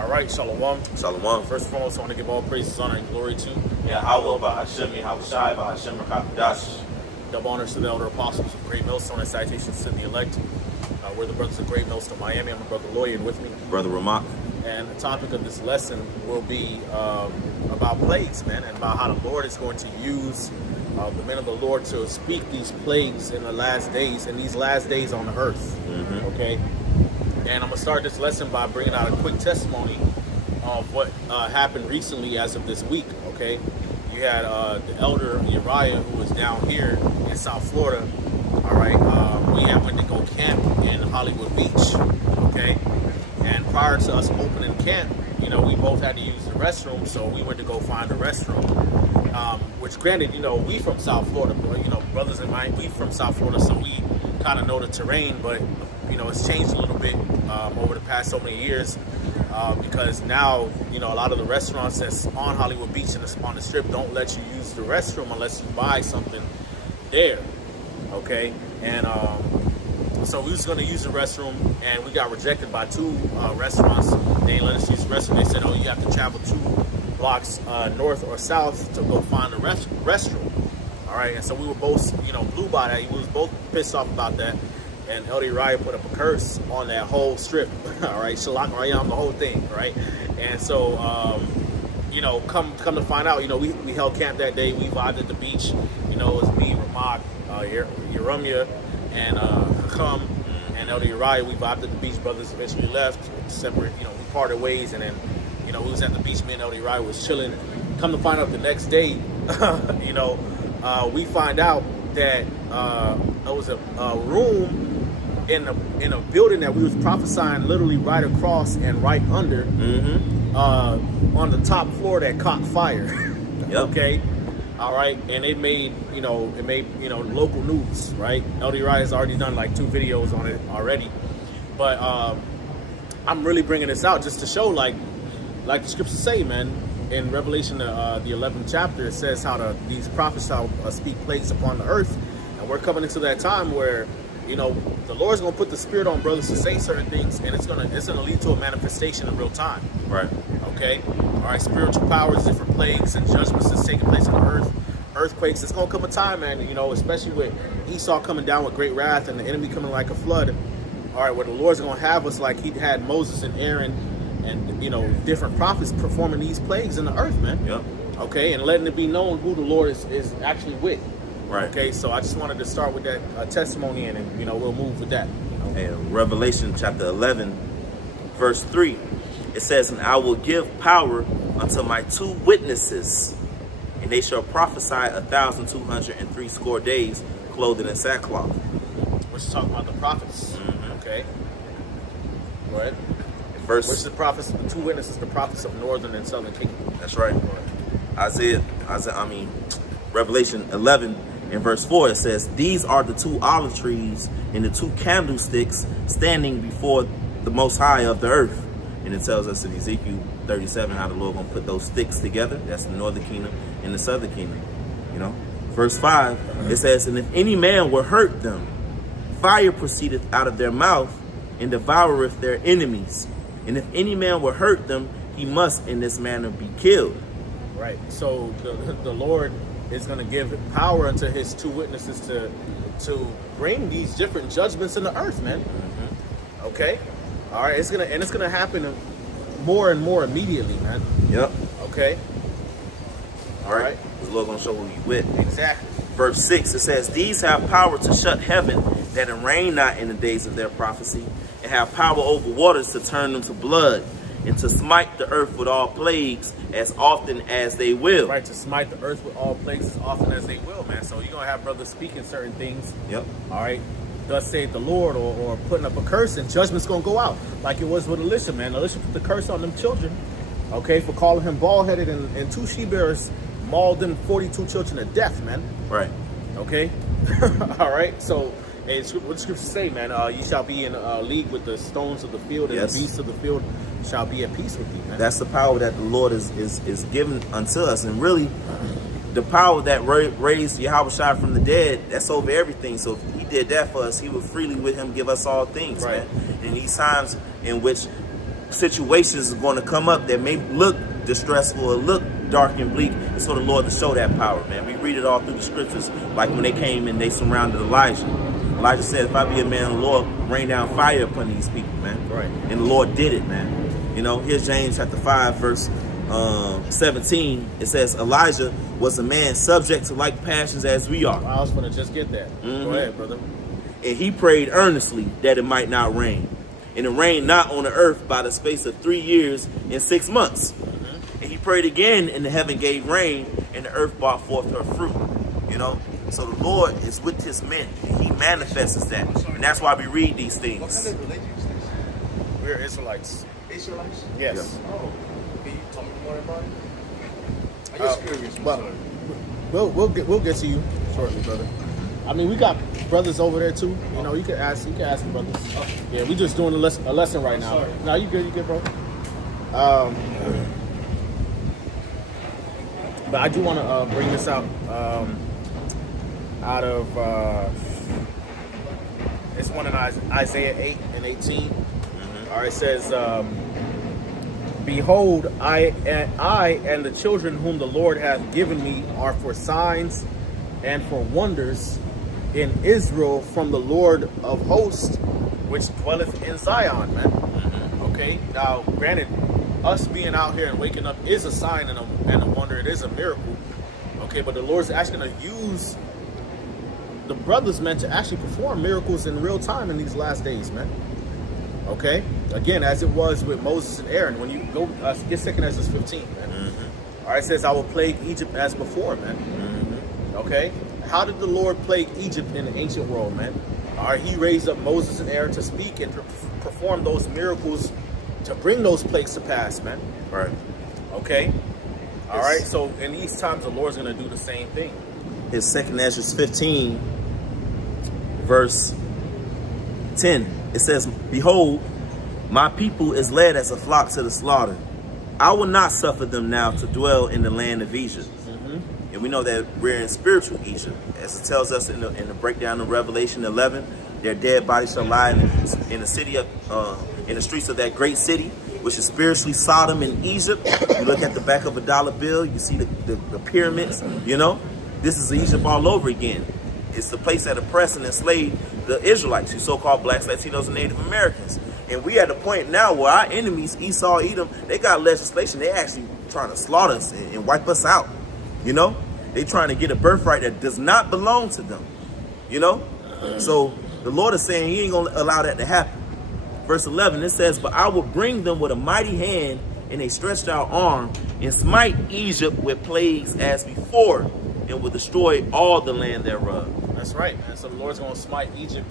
All right, Shalom. Shalom. First and foremost, I want to give all praises, honor, and glory to Yahweh, Bahashem, Yahushai, Bahashem, Rakakadash. double honors to the elder apostles of Great Millstone and citations to the elect. We're the brothers of Great Millstone, Miami. I'm my brother Loy, and with me, Brother Ramak. And the topic of this lesson will be about plagues, man, and about how the Lord is going to use the men of the Lord to speak these plagues in the last days, in these last days on the earth. Okay? And I'm going to start this lesson by bringing out a quick testimony of what happened recently as of this week, okay? You had the elder Uriah, who was down here in South Florida, all right? We had went to go camp in Hollywood Beach, okay? And prior to us opening camp, you know, we both had to use the restroom, so we went to go find a restroom. Which granted, you know, we from South Florida, you know, brothers in mine, we from South Florida, so we kind of know the terrain, but, you know, it's changed a little bit over the past so many years because now, you know, a lot of the restaurants that's on Hollywood Beach and on the strip don't let you use the restroom unless you buy something there, okay? And so we was going to use the restroom, and we got rejected by two restaurants. They didn't let us use the restroom. They said, oh, you have to travel 2 blocks north or south to go find the restroom. All right, and so we were both, you know, blew by that. We was both pissed off about that. And LD Raya put up a curse on that whole strip. All right, Shalak Rayam, the whole thing, right? And so, you know, come to find out, you know, we held camp that day. We vibed at the beach. You know, it was me, Ramak, Yerumia, and Chum, and LD Raya. We vibed at the beach. Brothers eventually left, separate. You know, we parted ways, and then, you know, we was at the beach. Me and LD Raya was chilling. Come to find out the next day, you know, we find out that there was a room in a building that we was prophesying literally right across and right under on the top floor that caught fire. Okay, all right, and it made local news, right? LDRI has already done like 2 videos on it already, but I'm really bringing this out just to show, like the scriptures say, man. In Revelation, the 11th chapter, it says how these prophets shall speak plagues upon the earth, and we're coming into that time where, you know, the Lord's gonna put the spirit on brothers to say certain things, and it's gonna lead to a manifestation in real time. Right. Okay. All right. Spiritual powers, different plagues and judgments that's taking place on the earth, earthquakes. It's gonna come a time, man. You know, especially with Esau coming down with great wrath and the enemy coming like a flood. All right, where the Lord's gonna have us like He had Moses and Aaron and, you know, different prophets performing these plagues in the earth, man. Yep. Okay, and letting it be known who the Lord is actually with. Right. Okay, so I just wanted to start with that testimony, and you know, we'll move with that. You know? And Revelation chapter 11, verse 3, it says, "And I will give power unto my 2 witnesses, and they shall prophesy 1,260 days, clothed in sackcloth." We're just talking about the prophets. Okay. Go ahead. Verse. Which the prophets, the 2 witnesses, the prophets of northern and southern kingdom. That's right. Revelation 11 in verse 4, it says, "These are the 2 olive trees and the 2 candlesticks standing before the Most High of the earth." And it tells us in Ezekiel 37 how the Lord gonna put those sticks together. That's the northern kingdom and the southern kingdom. You know, verse 5, it says, "And if any man will hurt them, fire proceedeth out of their mouth and devoureth their enemies. And if any man will hurt them, he must in this manner be killed." Right. So the Lord is going to give power unto His 2 witnesses to bring these different judgments in the earth, man. Okay. All right. It's gonna happen more and more immediately, man. Yep. Okay. All right. The Lord gonna show who you with. Exactly. Verse 6, it says, "These have power to shut heaven, that it rain not in the days of their prophecy, and have power over waters to turn them to blood, and to smite the earth with all plagues as often as they will." Right, to smite the earth with all plagues as often as they will, man. So you're going to have brothers speaking certain things. Yep. All right. Thus saith the Lord, or putting up a curse, and judgment's going to go out. Like it was with Elisha, man. Elisha put the curse on them children, okay, for calling him bald-headed, and 2 she-bearers mauled them 42 children to death, man. Right. Okay. All right. So, hey, what the scriptures say, man, you shall be in league with the stones of the field, and the beasts of the field shall be at peace with you, man. That's the power that the Lord is given unto us. And really, the power that raised Yahushua from the dead, that's over everything. So if He did that for us, He will freely with Him give us all things, man. In these times in which situations are going to come up that may look distressful or look dark and bleak, and so the Lord to show that power, man. We read it all through the scriptures, like when they came and they surrounded Elijah. Elijah said, if I be a man of the Lord, rain down fire upon these people, man. Right. And the Lord did it, man. You know, here's James chapter 5, verse 17. It says, Elijah was a man subject to like passions as we are. I was going to just get that. Go ahead, brother. And he prayed earnestly that it might not rain. And it rained not on the earth by the space of 3 years and 6 months. And he prayed again, and the heaven gave rain, and the earth brought forth her fruit. You know? So the Lord is with his men, and he manifests that. And that's why we read these things. What kind of religion is this? We're Israelites. Israelites? Yes. Oh. Can you tell me more about it? I'm just curious. I'm Well, sorry. we'll get to you shortly, brother. I mean, we got brothers over there too. You know, you can ask the brothers. Yeah, we just doing a lesson right now. Sorry. No, you good, bro. But I do want to bring this out of it's one in Isaiah 8 and 18. All right, it says, "Behold, I and the children whom the Lord hath given me are for signs and for wonders in Israel from the Lord of hosts, which dwelleth in Zion," man. Okay, now granted, us being out here and waking up is a sign and a wonder. It is a miracle. Okay, but the Lord's actually going to use the brothers, man, to actually perform miracles in real time in these last days, man. Okay, again, as it was with Moses and Aaron. When you go get 2 Ezra 15, man. All right, it says, "I will plague Egypt as before," man. Okay, how did the Lord plague Egypt in the ancient world, man? All right, he raised up Moses and Aaron to speak and perform those miracles to bring those plagues to pass, man. Right. Okay. All right. So in these times, the Lord's going to do the same thing. It's 2 Ezra 15, verse 10. It says, "Behold, my people is led as a flock to the slaughter. I will not suffer them now to dwell in the land of Egypt." And we know that we're in spiritual Egypt, as it tells us in the breakdown of Revelation 11. Their dead bodies shall lie in the city of in the streets of that great city, which is spiritually Sodom in Egypt. You look at the back of a dollar bill, you see the pyramids. You know, this is Egypt all over again. It's the place that oppressed and enslaved the Israelites, you so-called blacks, Latinos, and Native Americans. And we at a point now where our enemies, Esau, Edom, they got legislation. They actually trying to slaughter us and wipe us out. You know, they trying to get a birthright that does not belong to them. You know, so the Lord is saying he ain't gonna allow that to happen. Verse 11, it says, "But I will bring them with a mighty hand and a stretched out arm, and smite Egypt with plagues as before, and will destroy all the land thereof." That's right, man. So the Lord's going to smite Egypt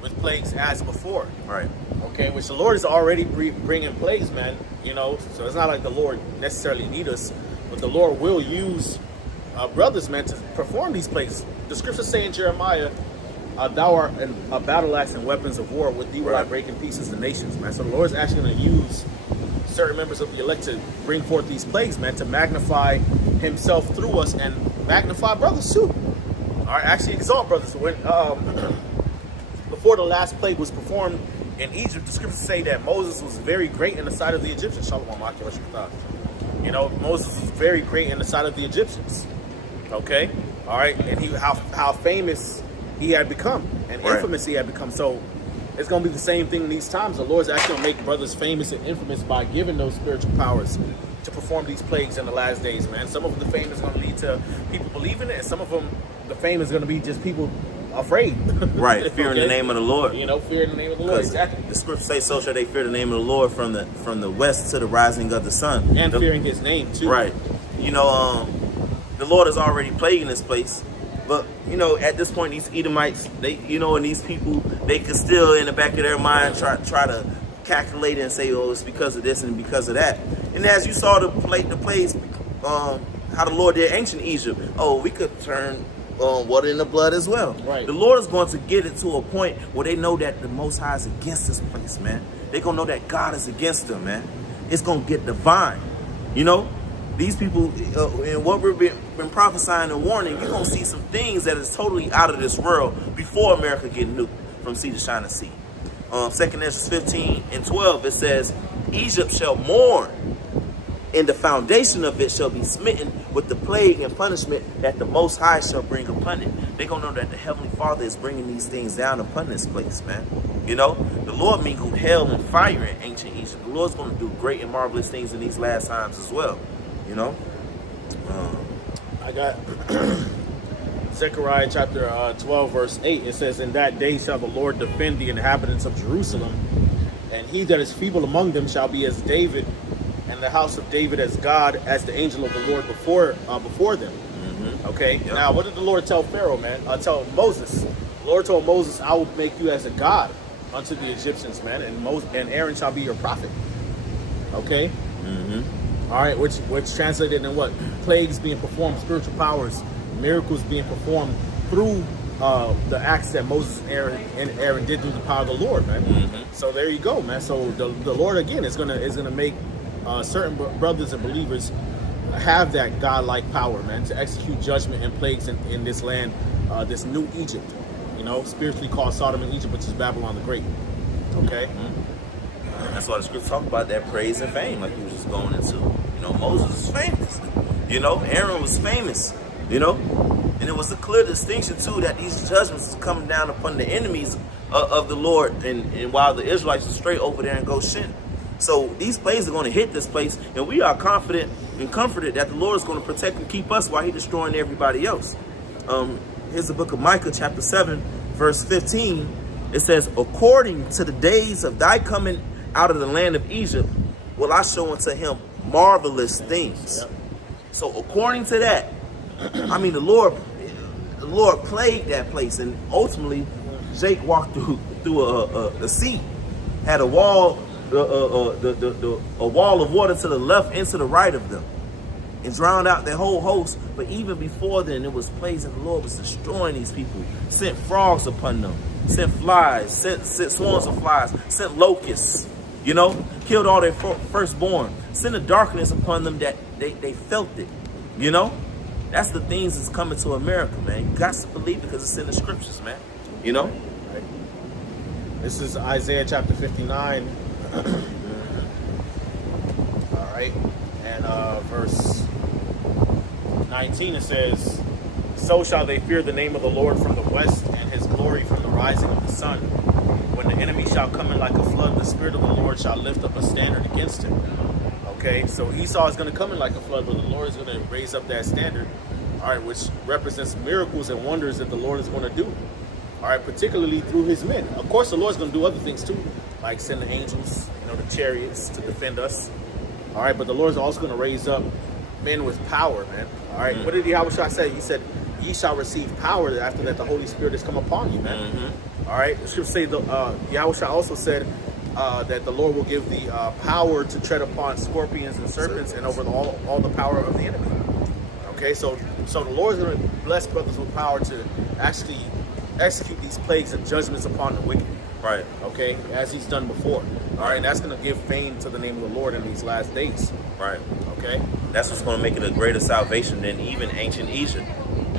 with plagues as before. Right. Okay, which the Lord is already bringing plagues, man. You know, so it's not like the Lord necessarily need us, but the Lord will use brothers, man, to perform these plagues. The scriptures say in Jeremiah, "Thou art a battle axe and weapons of war. With thee will I break in pieces the nations," man. So the Lord's actually going to use certain members of the elect to bring forth these plagues, man, to magnify himself through us and magnify brothers too. All right, actually exalt brothers. When before the last plague was performed in Egypt, the scriptures say that Moses was very great in the sight of the Egyptians. Shalom, you know, Moses was very great in the sight of the Egyptians. Okay, all right, and how famous he had become and infamous he had become. So it's going to be the same thing in these times. The Lord's actually going to make brothers famous and infamous by giving those spiritual powers to perform these plagues in the last days, man. Some of the fame is going to lead to people believing it, and some of them, the fame is going to be just people afraid. Right, fear in the name of the Lord. You know, fear in the name of the Lord. Exactly. The scripture says, "So shall they fear the name of the Lord from the west to the rising of the sun." And fearing his name too. Right. You know, the Lord is already plaguing this place. But, you know, at this point, these Edomites, they, you know, and these people, they could still, in the back of their mind, try to calculate and say, oh, it's because of this and because of that. And as you saw the plagues, how the Lord did ancient Egypt, oh, we could turn water into blood as well. Right. The Lord is going to get it to a point where they know that the Most High is against this place, man. They're going to know that God is against them, man. It's going to get divine, you know? These people, and what we've been prophesying and warning, you're going to see some things that is totally out of this world before America get nuked from sea to shining sea. 2 Ezra 15 and 12, it says, Egypt shall mourn, and the foundation of it shall be smitten with the plague and punishment that the Most High shall bring upon it. They're going to know that the Heavenly Father is bringing these things down upon this place, man. You know, the Lord mingled hell and fire in ancient Egypt. The Lord's going to do great and marvelous things in these last times as well, you know. I got Zechariah chapter 12, verse 8. It says, "In that day shall the Lord defend the inhabitants of Jerusalem, and he that is feeble among them shall be as David, and the house of David as God, as the angel of the Lord before them." Okay. Yep. Now, what did the Lord tell Pharaoh, man? Tell Moses. The Lord told Moses, "I will make you as a god unto the Egyptians, man, and Aaron shall be your prophet." Okay. All right, which translated in what? Plagues being performed, spiritual powers, miracles being performed through the acts that Moses and Aaron did through the power of the Lord, man. So there you go, man. So the Lord again is gonna make certain brothers and believers have that godlike power, man, to execute judgment and plagues in this land, this new Egypt, you know, spiritually called Sodom and Egypt, which is Babylon the Great. Okay. That's why the scripture talk about that praise and fame, like you was just going into. You know, Moses is famous. You know, Aaron was famous. You know, and it was a clear distinction too that these judgments is coming down upon the enemies of the Lord, and while the Israelites are straight over there in Goshen. So these plagues are going to hit this place, and we are confident and comforted that the Lord is going to protect and keep us while He's destroying everybody else. Here's the book of Micah, chapter 7, verse 15. It says, "According to the days of thy coming out of the land of Egypt, will I show unto him marvelous things." So according to that, I mean, the Lord plagued that place, and ultimately, Jake walked through a sea, had a wall. A wall of water to the left and to the right of them, and drowned out their whole host. But even before then, it was plagues, and the Lord was destroying these people. Sent frogs upon them, sent flies, sent swarms of flies, sent locusts. You know, killed all their firstborn. Sent a darkness upon them that they felt it. You know, that's the things that's coming to America, man. You got to believe it because it's in the scriptures, man. You know. Right. This is Isaiah chapter 59. All right, and verse 19, it says, "So shall they fear the name of the Lord from the west, and his glory from the rising of the sun. When the enemy shall come in like a flood, the Spirit of the Lord shall lift up a standard against him." Okay, so Esau is going to come in like a flood, but the Lord is going to raise up that standard, all right, which represents miracles and wonders that the Lord is going to do. All right, particularly through his men. Of course, the Lord's going to do other things too, like send the angels, you know, the chariots to defend us. All right, but the Lord's also going to raise up men with power, man. All right, what did Yahushua say? He said, "Ye shall receive power after that the Holy Spirit has come upon you, man." All right, the scripture say, Yahushua also said that the Lord will give the power to tread upon scorpions and serpents and over all the power of the enemy. Okay, so the Lord's going to bless brothers with power to actually execute these plagues and judgments upon the wicked. Right. Okay, as he's done before. All right, and that's going to give fame to the name of the Lord in these last days. Right. Okay. That's what's going to make it a greater salvation than even ancient Egypt.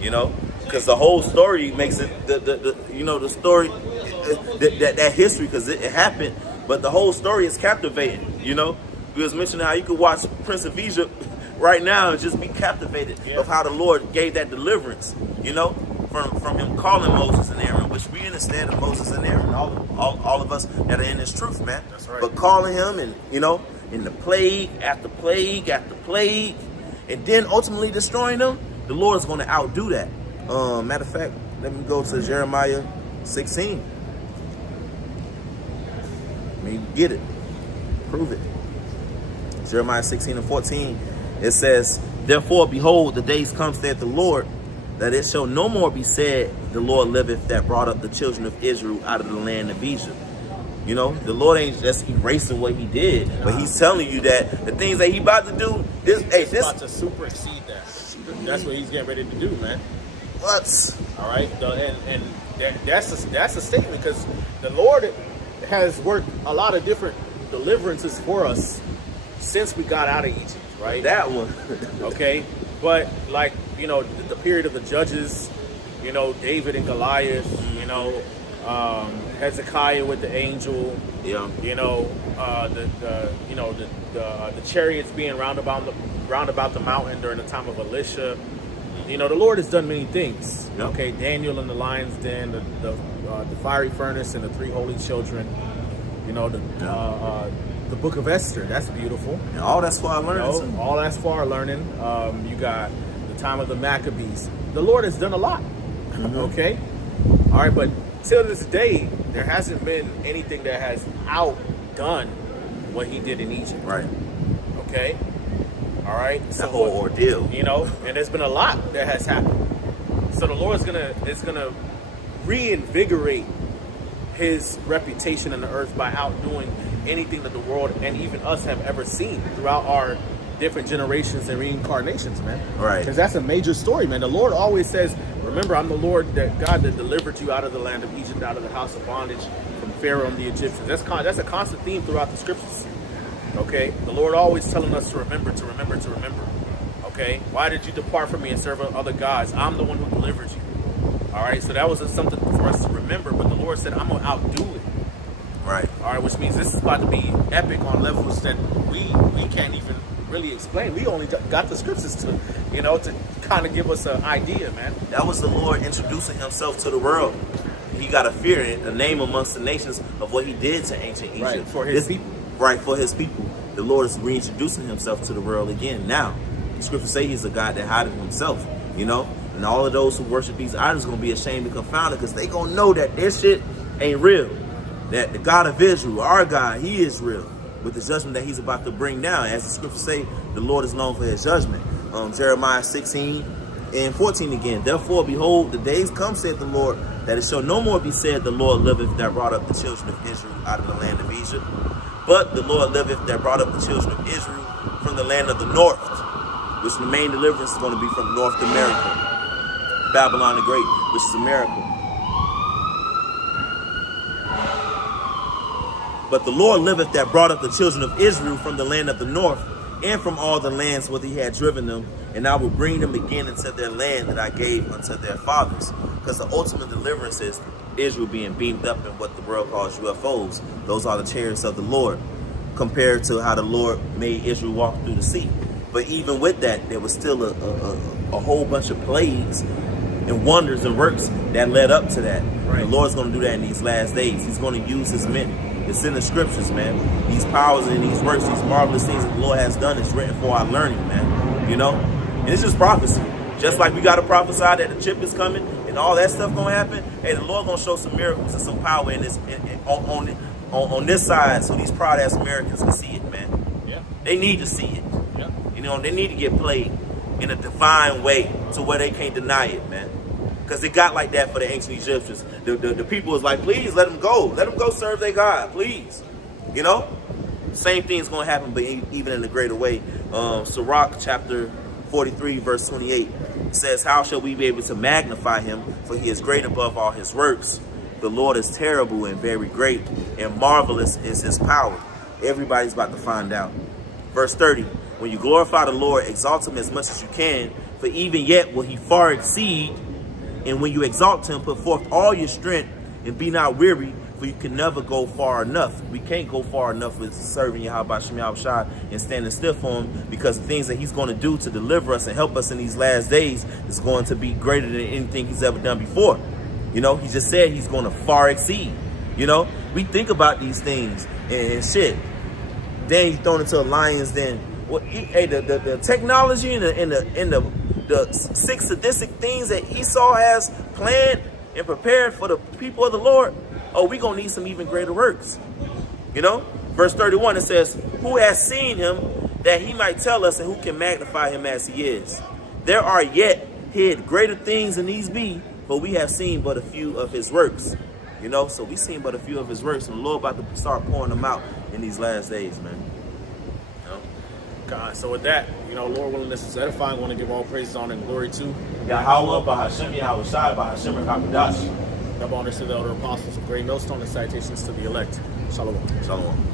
You know, because the whole story makes it the story that history, because it happened, but the whole story is captivating. You know, we was mentioning how you could watch Prince of Egypt right now and just be captivated of how the Lord gave that deliverance. You know. From him calling Moses and Aaron, which we understand of Moses and Aaron, all of us that are in this truth, man. That's right. But calling him, and you know, in the plague after plague after plague, and then ultimately destroying them, the Lord is going to outdo that. Matter of fact, let me go to Jeremiah 16. I mean, get it, prove it. Jeremiah 16 and 14. It says, "Therefore, behold, the days come, saith the Lord, that it shall no more be said, the Lord liveth, that brought up the children of Israel out of the land of Egypt." You know, the Lord ain't just erasing what he did, but he's telling you that the things that he about to do, this about to super exceed that. That's what he's getting ready to do, man. What? All right, and that's a statement, because the Lord has worked a lot of different deliverances for us since we got out of Egypt, right? That one. Okay, but like, you know, the period of the judges, you know, David and Goliath, you know, Hezekiah with the angel. Yeah. You know, the chariots being round about the mountain during the time of Elisha. You know, the Lord has done many things. Yep. Okay, Daniel in the lion's den, the fiery furnace, and the 3 holy children. You know, the book of Esther. That's beautiful. And all that's for our learning. You know, all that's for our learning. You got the time of the Maccabees. The Lord has done a lot. Mm-hmm. Okay, all right, but till this day, there hasn't been anything that has outdone what He did in Egypt. Right. Okay. All right. That whole ordeal. You know, and there's been a lot that has happened. So the Lord is gonna reinvigorate His reputation in the earth by outdoing anything that the world and even us have ever seen throughout our different generations and reincarnations, man. Right. Because that's a major story, man. The Lord always says, "Remember, I'm the Lord, that God that delivered you out of the land of Egypt, out of the house of bondage, from Pharaoh and the Egyptians." That's a constant theme throughout the scriptures. Okay, the Lord always telling us to remember, to remember, to remember. Okay, why did you depart from me and serve other gods? I'm the one who delivered you. All right, so that was something for us to remember. But the Lord said, "I'm gonna outdo it." Right. All right, which means this is about to be epic on levels that we can't even really explain. We only got the scriptures to kind of give us an idea, man. That was the Lord introducing Himself to the world. He got a fear and a name amongst the nations of what He did to ancient Egypt. Right, for His people. Right, for His people. The Lord is reintroducing Himself to the world again. Now, the scriptures say He's a God that hideth Himself, you know? And all of those who worship these idols are going to be ashamed and confounded because they going to know that their shit ain't real. That the God of Israel, our God, He is real. With the judgment that He's about to bring down. As the scriptures say, the Lord is known for His judgment. Jeremiah 16:14 again. Therefore, behold, the days come, saith the Lord, that it shall no more be said, the Lord liveth that brought up the children of Israel out of the land of Egypt. But the Lord liveth that brought up the children of Israel from the land of the north, which the main deliverance is going to be from North America. Babylon the Great, which is America. But the Lord liveth that brought up the children of Israel from the land of the north, and from all the lands whither He had driven them, and I will bring them again into their land that I gave unto their fathers. Because the ultimate deliverance is Israel being beamed up in what the world calls UFOs. Those are the chariots of the Lord, compared to how the Lord made Israel walk through the sea. But even with that, there was still a whole bunch of plagues and wonders and works that led up to that. Right. The Lord's going to do that in these last days. He's going to use His men. It's in the scriptures, man. These powers and these works, these marvelous things that the Lord has done is written for our learning, man. You know? And it's just prophecy. Just like we got to prophesy that the chip is coming and all that stuff going to happen. Hey, the Lord going to show some miracles and some power in this on this side so these proud-ass Americans can see it, man. Yeah. They need to see it. Yeah. You know, they need to get played in a divine way to where they can't deny it, man. Because it got like that for the ancient Egyptians. The people was like, please let them go. Let them go serve their God, please. You know? Same thing is going to happen, but even in a greater way. Sirach chapter 43, verse 28 says, how shall we be able to magnify Him? For He is great above all His works. The Lord is terrible and very great, and marvelous is His power. Everybody's about to find out. Verse 30, when you glorify the Lord, exalt Him as much as you can, for even yet will He far exceed. And when you exalt Him, put forth all your strength and be not weary, for you can never go far enough. We can't go far enough with serving Yahweh Shem Yahushua and standing still for Him, because the things that He's going to do to deliver us and help us in these last days is going to be greater than anything He's ever done before. You know, He just said He's going to far exceed. You know, we think about these things and shit. Then He's thrown into a lion's den. Well, hey, the technology and the 6 sadistic things that Esau has planned and prepared for the people of the Lord, oh, we're going to need some even greater works. You know, verse 31, it says, who has seen Him that He might tell us, and who can magnify Him as He is? There are yet hid greater things than these be, for we have seen but a few of His works. You know, so we seen but a few of His works, and the Lord about to start pouring them out in these last days, man. God, so with that, you know, Lord willing, this is edifying. I want to give all praises, honor, and glory to Yahweh, Bahashem, Yahushai, Bahashem, Rakakadash. double honors to the elder apostles of Great Millstone, and salutations to the elect. Shalom. Shalom.